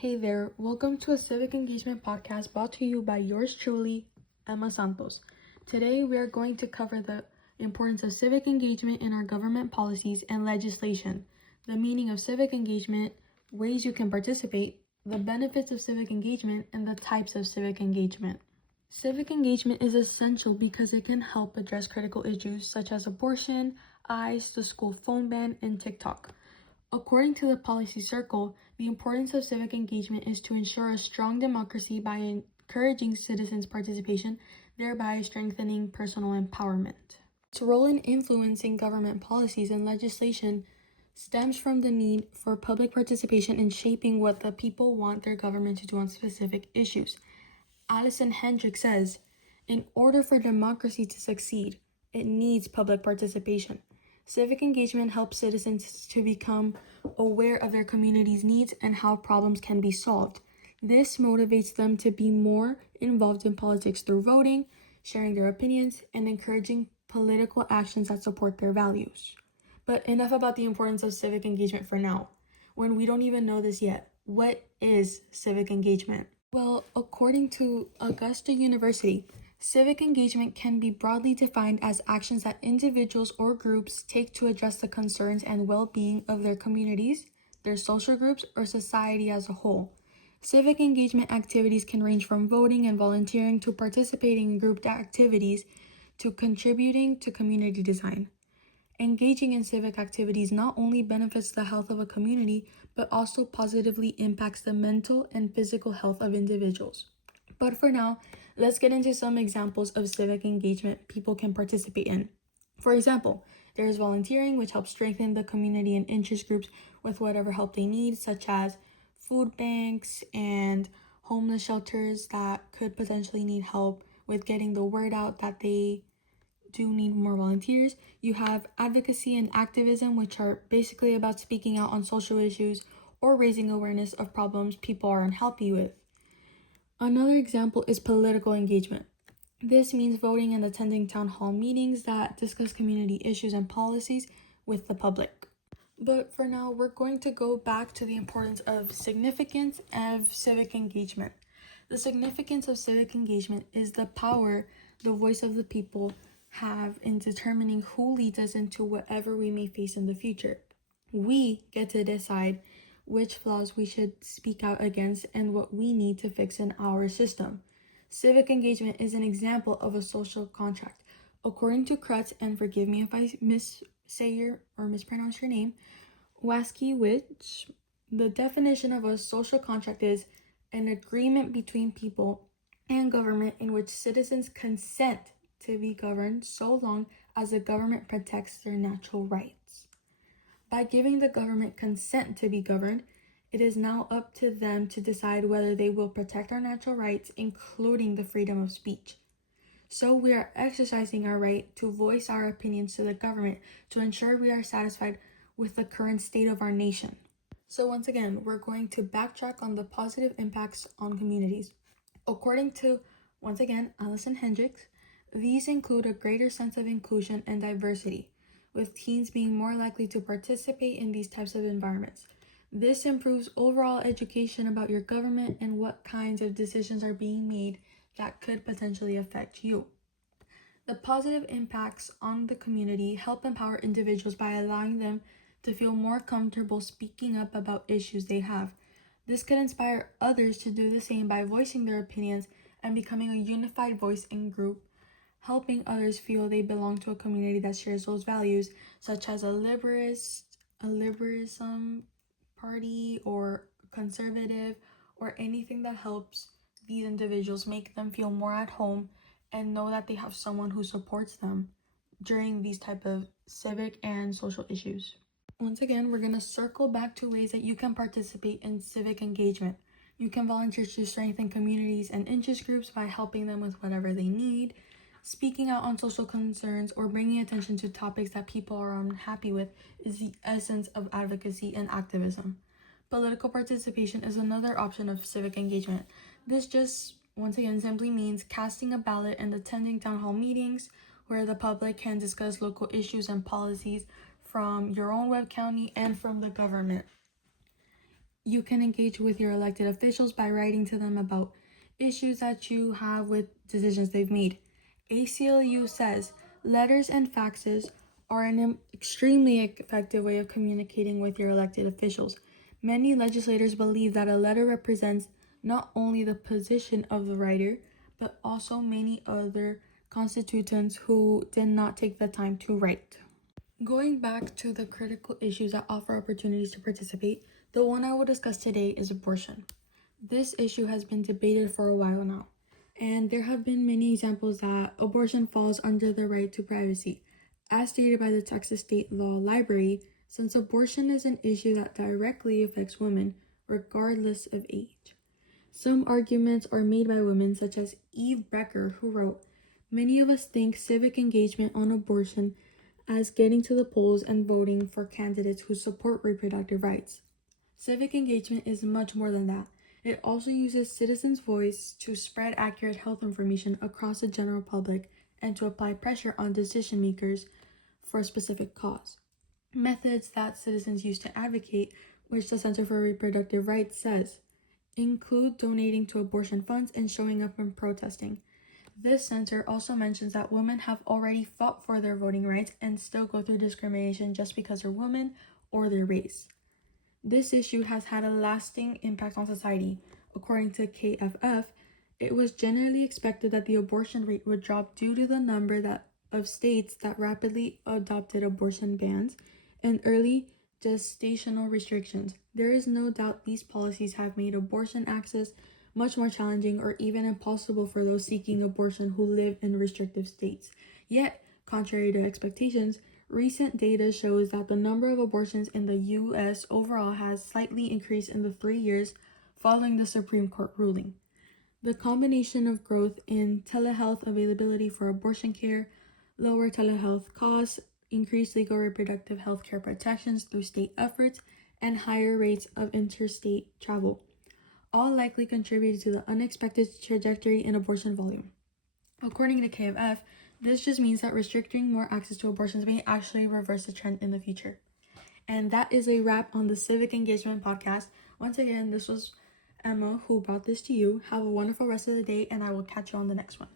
Hey there, welcome to a Civic Engagement podcast brought to you by yours truly, Emma Santos. Today we are going to cover the importance of civic engagement in our government policies and legislation, the meaning of civic engagement, ways you can participate, the benefits of civic engagement, and the types of civic engagement. Civic engagement is essential because it can help address critical issues such as abortion, ICE, the school phone ban, and TikTok. According to the Policy Circle, the importance of civic engagement is to ensure a strong democracy by encouraging citizens' participation, thereby strengthening personal empowerment. Its role in influencing government policies and legislation stems from the need for public participation in shaping what the people want their government to do on specific issues. Alison Hendricks says, in order for democracy to succeed, it needs public participation. Civic engagement helps citizens to become aware of their community's needs and how problems can be solved. This motivates them to be more involved in politics through voting, sharing their opinions, and encouraging political actions that support their values. But enough about the importance of civic engagement for now. When we don't even know this yet, what is civic engagement? Well, according to Augusta University, civic engagement can be broadly defined as actions that individuals or groups take to address the concerns and well-being of their communities, their social groups, or society as a whole. Civic engagement activities can range from voting and volunteering to participating in group activities to contributing to community design. Engaging in civic activities not only benefits the health of a community, but also positively impacts the mental and physical health of individuals. But for now, let's get into some examples of civic engagement people can participate in. For example, there is volunteering, which helps strengthen the community and interest groups with whatever help they need, such as food banks and homeless shelters that could potentially need help with getting the word out that they do need more volunteers. You have advocacy and activism, which are basically about speaking out on social issues or raising awareness of problems people are unhappy with. Another example is political engagement. This means voting and attending town hall meetings that discuss community issues and policies with the public. But for now, we're going to go back to the importance of significance of civic engagement. The significance of civic engagement is the power the voice of the people have in determining who leads us into whatever we may face in the future. We get to decide which flaws we should speak out against and what we need to fix in our system. Civic engagement is an example of a social contract. According to Krutz, and forgive me if I mispronounce your name, Waskiewicz, the definition of a social contract is an agreement between people and government in which citizens consent to be governed so long as the government protects their natural rights. By giving the government consent to be governed, it is now up to them to decide whether they will protect our natural rights, including the freedom of speech. So we are exercising our right to voice our opinions to the government to ensure we are satisfied with the current state of our nation. So once again, we're going to backtrack on the positive impacts on communities. According to, once again, Alison Hendricks, these include a greater sense of inclusion and diversity, with teens being more likely to participate in these types of environments. This improves overall education about your government and what kinds of decisions are being made that could potentially affect you. The positive impacts on the community help empower individuals by allowing them to feel more comfortable speaking up about issues they have. This could inspire others to do the same by voicing their opinions and becoming a unified voice in group, helping others feel they belong to a community that shares those values, such as a liberalism party or conservative, or anything that helps these individuals make them feel more at home and know that they have someone who supports them during these type of civic and social issues. Once again, we're going to circle back to ways that you can participate in civic engagement. You can volunteer to strengthen communities and interest groups by helping them with whatever they need, speaking out on social concerns, or bringing attention to topics that people are unhappy with is the essence of advocacy and activism. Political participation is another option of civic engagement. This just, once again, simply means casting a ballot and attending town hall meetings where the public can discuss local issues and policies from your own web county and from the government. You can engage with your elected officials by writing to them about issues that you have with decisions they've made. ACLU says letters and faxes are an extremely effective way of communicating with your elected officials. Many legislators believe that a letter represents not only the position of the writer, but also many other constituents who did not take the time to write. Going back to the critical issues that offer opportunities to participate, the one I will discuss today is abortion. This issue has been debated for a while now, and there have been many examples that abortion falls under the right to privacy. As stated by the Texas State Law Library, since abortion is an issue that directly affects women, regardless of age. Some arguments are made by women, such as Eve Becker, who wrote, "Many of us think civic engagement on abortion as getting to the polls and voting for candidates who support reproductive rights. Civic engagement is much more than that. It also uses citizens' voice to spread accurate health information across the general public and to apply pressure on decision makers for a specific cause." Methods that citizens use to advocate, which the Center for Reproductive Rights says, include donating to abortion funds and showing up and protesting. This center also mentions that women have already fought for their voting rights and still go through discrimination just because they're women or their race. This issue has had a lasting impact on society. According to KFF, it was generally expected that the abortion rate would drop due to the number of states that rapidly adopted abortion bans and early gestational restrictions. There is no doubt these policies have made abortion access much more challenging or even impossible for those seeking abortion who live in restrictive states. Yet, contrary to expectations, recent data shows that the number of abortions in the U.S. overall has slightly increased in the 3 years following the Supreme Court ruling. The combination of growth in telehealth availability for abortion care, lower telehealth costs, increased legal reproductive health care protections through state efforts, and higher rates of interstate travel all likely contributed to the unexpected trajectory in abortion volume. According to KFF, this just means that restricting more access to abortions may actually reverse the trend in the future. And that is a wrap on the Civic Engagement Podcast. Once again, this was Emma who brought this to you. Have a wonderful rest of the day, and I will catch you on the next one.